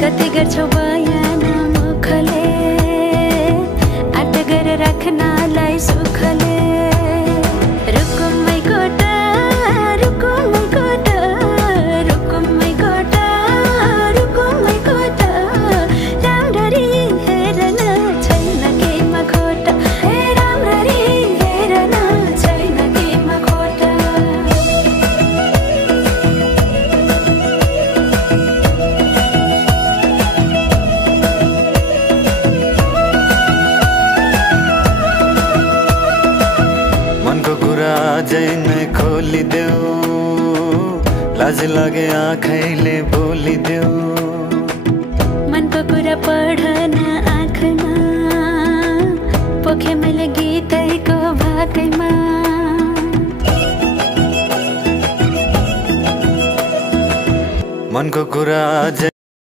कति गर्छौ बयान मुखले आट गरेर राख्नलाई सुखले रुकुममै कोटा रुकुममै कोटा रुकुममै कोटा रुकुममै कोटा राम्ररी हेर्न छैन केहीमा खोटा हे राम्ररी हेर्न छैन केहीमा खोटा मनको कुरा अझै नै खोलिदेऊ लाज लागे आँखैले बोलिदेऊ मनको कुरा पढ्न आँखमा पोखे मैले गीतैको भाकैमा मनको कुरा अझै